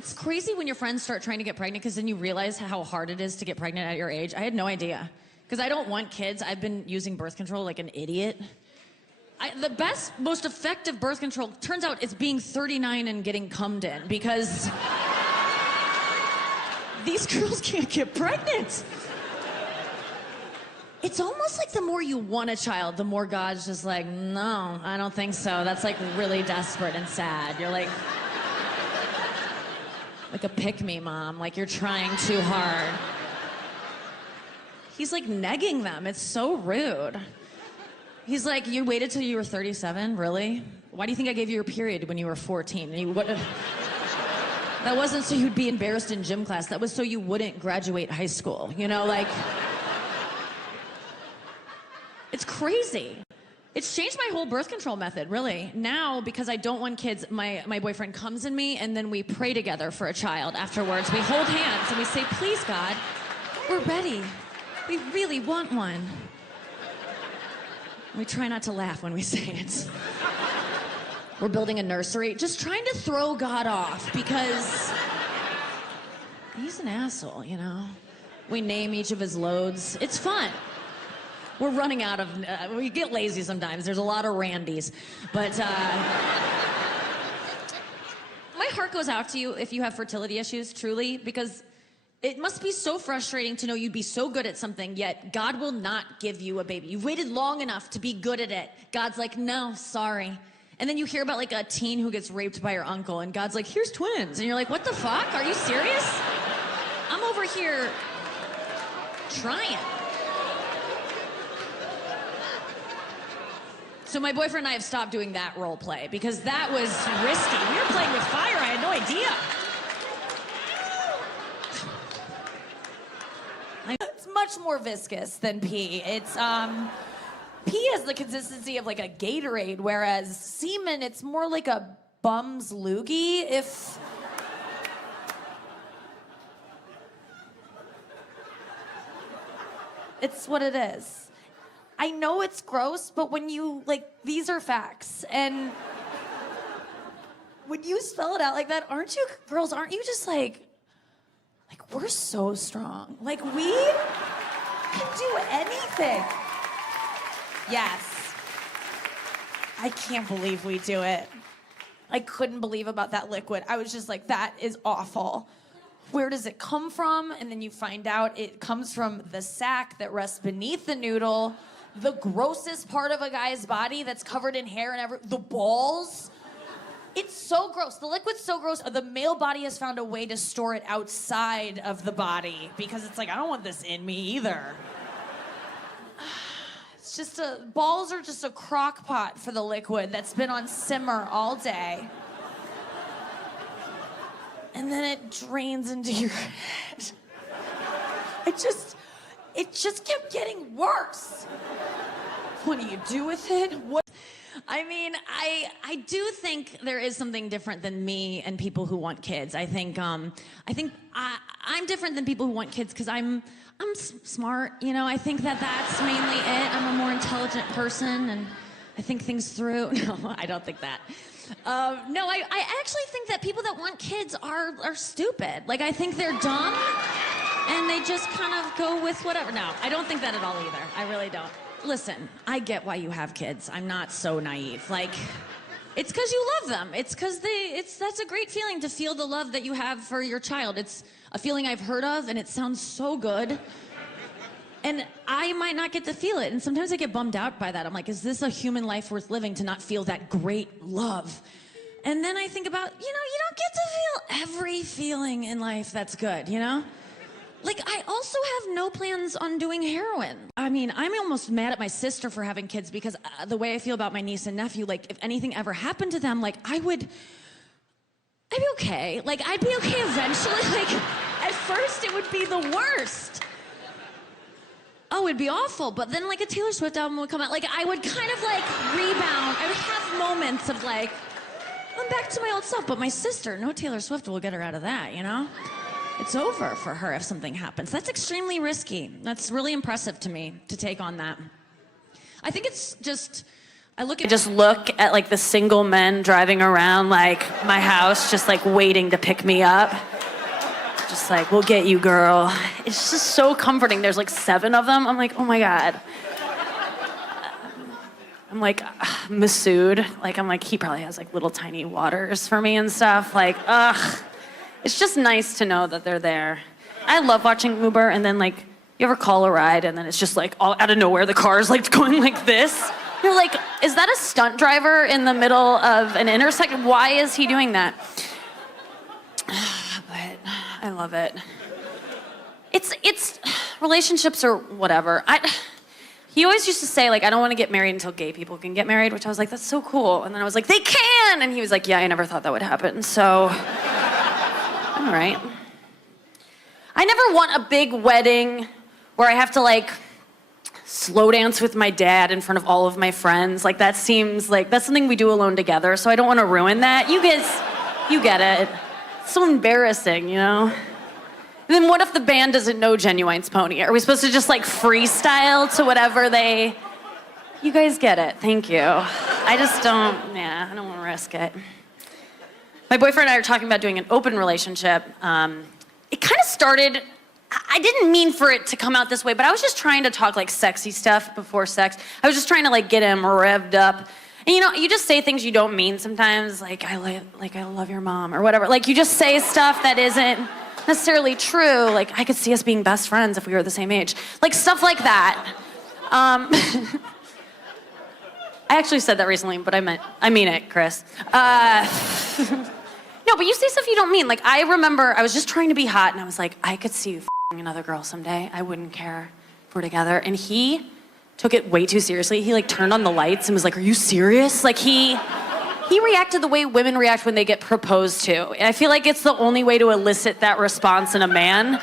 It's crazy when your friends start trying to get pregnant because then you realize how hard it is to get pregnant at your age. I had no idea. Because I don't want kids. I've been using birth control like an idiot. The best, most effective birth control, turns out it's being 39 and getting cummed in because these girls can't get pregnant. It's almost like the more you want a child, the more God's just like, no, I don't think so. That's like really desperate and sad. You're like a pick-me mom, like you're trying too hard. He's like negging them. It's so rude. He's like, you waited till you were 37? Really? Why do you think I gave you your period when you were 14? And that wasn't so you'd be embarrassed in gym class. That was so you wouldn't graduate high school. You know, like... It's crazy. It's changed my whole birth control method, really. Now, because I don't want kids, my boyfriend comes in me, and then we pray together for a child afterwards. We hold hands, and we say, please, God, we're ready. We really want one. We try not to laugh when we say it. We're building a nursery, just trying to throw God off, because he's an asshole, you know? We name each of his loads. It's fun. We're running out of, we get lazy sometimes. There's a lot of Randys. But my heart goes out to you if you have fertility issues, truly, because it must be so frustrating to know you'd be so good at something, yet God will not give you a baby. You've waited long enough to be good at it. God's like, no, sorry. And then you hear about like a teen who gets raped by her uncle, and God's like, here's twins. And you're like, what the fuck? Are you serious? I'm over here trying. So my boyfriend and I have stopped doing that role play because that was risky. We were playing with fire. I had no idea. It's much more viscous than pee. It's, pee has the consistency of like a Gatorade, whereas semen, it's more like a bum's loogie, if... It's what it is. I know it's gross, but when you, like, these are facts. And when you spell it out like that, aren't you, girls, aren't you just like, we're so strong. Like, we can do anything. Yes. I can't believe we do it. I couldn't believe about that liquid. I was just like, that is awful. Where does it come from? And then you find out it comes from the sac that rests beneath the noodle. The grossest part of a guy's body that's covered in hair and the balls. It's so gross. The liquid's so gross. The male body has found a way to store it outside of the body because it's like, I don't want this in me either. It's just balls are just a crock pot for the liquid that's been on simmer all day. And then it drains into your head. It just kept getting worse. What do you do with it? What? I mean, I do think there is something different than me and people who want kids. I think I'm different than people who want kids because I'm smart, you know. I think that's mainly it. I'm a more intelligent person and I think things through. No, I don't think that. No, I actually think that people that want kids are stupid. Like, I think they're dumb and they just kind of go with whatever. No, I don't think that at all either. I really don't. Listen, I get why you have kids. I'm not so naive. Like, it's because you love them. It's because that's a great feeling to feel the love that you have for your child. It's a feeling I've heard of and it sounds so good. And I might not get to feel it. And sometimes I get bummed out by that. I'm like, is this a human life worth living to not feel that great love? And then I think about, you don't get to feel every feeling in life that's good, you know? Like, I also have no plans on doing heroin. I mean, I'm almost mad at my sister for having kids because the way I feel about my niece and nephew, like, if anything ever happened to them, like, I'd be okay. Like, I'd be okay eventually. Like, at first it would be the worst. Oh, it'd be awful, but then like a Taylor Swift album would come out. Like, I would kind of like rebound. I would have moments of like, I'm back to my old self. But my sister, no Taylor Swift will get her out of that, you know? It's over for her if something happens. That's extremely risky. That's really impressive to me to take on that. I think it's just I just look at like the single men driving around like my house, just like waiting to pick me up. Just like, we'll get you, girl. It's just so comforting. There's like 7 of them. I'm like, oh my God. I'm like, Masood. Like, I'm like, he probably has like little tiny waters for me and stuff. Like, it's just nice to know that they're there. I love watching Uber, and then like, you ever call a ride and then it's just like all out of nowhere, the car's like going like this. You're like, is that a stunt driver in the middle of an intersection? Why is he doing that? But I love it. It's relationships or whatever. He always used to say, like, I don't want to get married until gay people can get married, which I was like, that's so cool. And then I was like, they can! And he was like, yeah, I never thought that would happen, so. All right. I never want a big wedding where I have to, like, slow dance with my dad in front of all of my friends. Like, that seems like, that's something we do alone together, so I don't want to ruin that. You guys, you get it. It's so embarrassing, you know? And then what if the band doesn't know Genuine's Pony? Are we supposed to just like freestyle to whatever they... You guys get it, thank you. I just don't, I don't want to risk it. My boyfriend and I are talking about doing an open relationship. It kind of started, I didn't mean for it to come out this way, but I was just trying to talk like sexy stuff before sex. I was just trying to like get him revved up. And you know, you just say things you don't mean sometimes, like I love your mom or whatever. Like you just say stuff that isn't necessarily true. Like I could see us being best friends if we were the same age. Like stuff like that. I actually said that recently, but I mean it, Chris. No, but you say stuff you don't mean. Like I remember I was just trying to be hot and I was like, I could see you f***ing another girl someday. I wouldn't care if we're together. And he took it way too seriously. He like turned on the lights and was like, are you serious? Like he reacted the way women react when they get proposed to. And I feel like it's the only way to elicit that response in a man.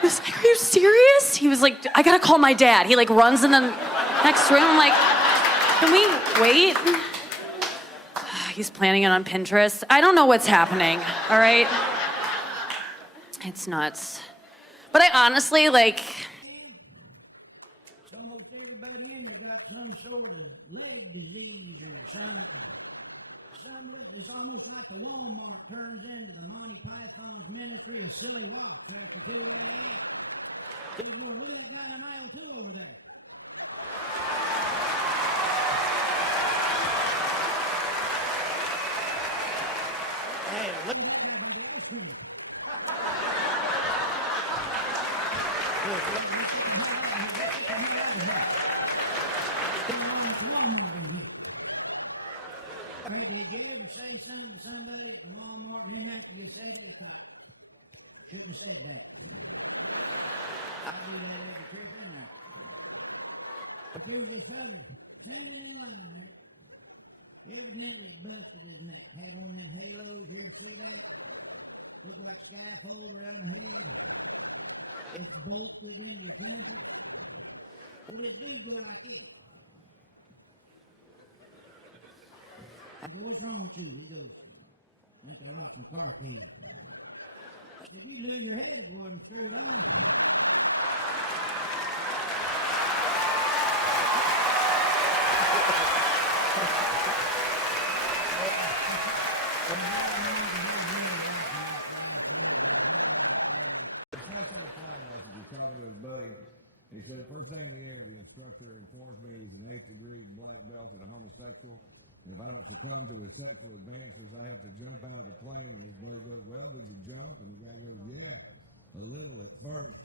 He was like, are you serious? He was like, I gotta call my dad. He like runs in the next room. I'm like, can we wait? He's planning it on Pinterest. I don't know what's happening, all right? It's nuts. But I honestly, like... It's almost everybody in there got some sort of leg disease or something. It's almost like the Walmart turns into the Monty Python's Ministry of Silly Walks after 2 a.m. There's more. Look at that guy in aisle 2 over there. Hey, look at that guy by the ice cream. Hey, did you ever say something to somebody at Walmart and then after you said it was like, shouldn't have said that? I do that every trip in there. But there's this fellow hanging in line there. Evidently busted his neck. Had one of them halos here in 3 days. Looked like scaffold around the head. It's bolted in your temple. Well, this dude go like this. I go, what's wrong with you? He goes, I think I lost my car keys. I said, you'd lose your head if it wasn't screwed on. He said, first thing in the air, the instructor informs me he's an 8th degree black belt and a homosexual. And if I don't succumb to his sexual advances, I have to jump out of the plane. And his buddy goes, well, did you jump? And the guy goes, yeah, a little at first.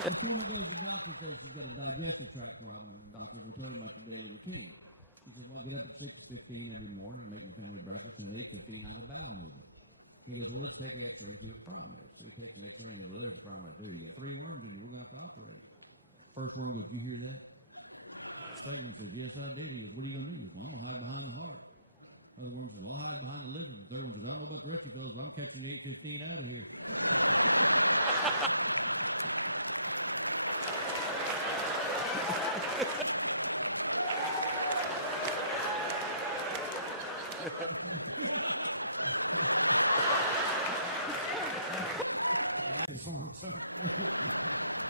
This woman goes to the doctor and says she's got a digestive tract problem. And the doctor will tell him about the daily routine. She says, well, I get up at 6:15 every morning and make my family breakfast, and at 8:15 I have a bowel movement. He goes, well, let's take an x-ray and see what the problem is. So he takes an x-ray and goes, well, there's the problem right there. You got 3 worms in you. We're going to have to operate. First worm goes, you hear that? Second one says, yes, I did. He goes, what are you going to do? He goes, well, I'm going to hide behind the heart. Other one says, I'll hide behind the liver. The third one says, I don't know about the rest of you fellas, but I'm catching the 8:15 out of here. sorry.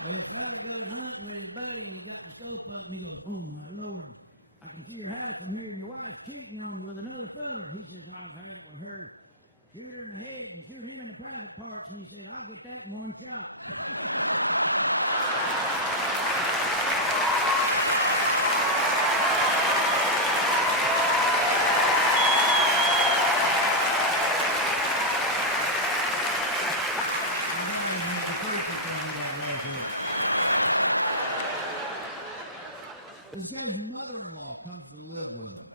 And the fella goes hunting with his buddy, and he got the scope up, and he goes, "Oh, my Lord, I can see your house from here, and your wife's cheating on you with another fella." He says, "I've had it with her. Shoot her in the head and shoot him in the private parts." And he said, "I'll get that in one shot." This guy's mother-in-law comes to live with him.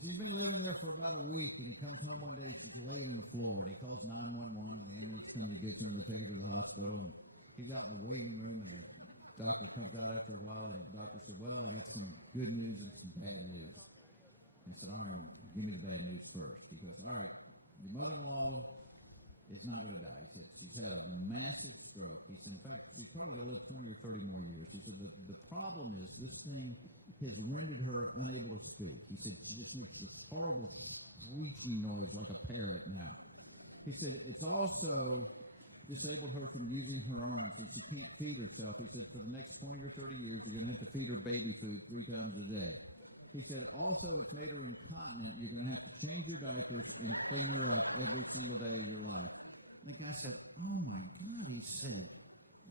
She's been living there for about a week, and he comes home one day, she's laying on the floor, and he calls 911, and the ambulance comes and gets her, and they take her to the hospital, and he's out in the waiting room, and the doctor comes out after a while, and the doctor said, "Well, I got some good news and some bad news." He said, "All right, give me the bad news first." He goes, "All right, your mother-in-law is not going to die." He said, "She's had a massive stroke." He said, "In fact, she's probably going to live 20 or 30 more years." He said, the problem is this thing has rendered her unable to speak." He said, "She just makes this horrible screeching noise like a parrot now." He said, "It's also disabled her from using her arms, and she can't feed herself." He said, "For the next 20 or 30 years, you're going to have to feed her baby food 3 times a day." He said, "Also, it's made her incontinent. You're going to have to change your diapers and clean her up every single day of your life." And the guy said, "Oh, my God," he said,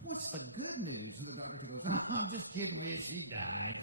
"what's the good news?" And the doctor goes, "I'm just kidding with you. She died."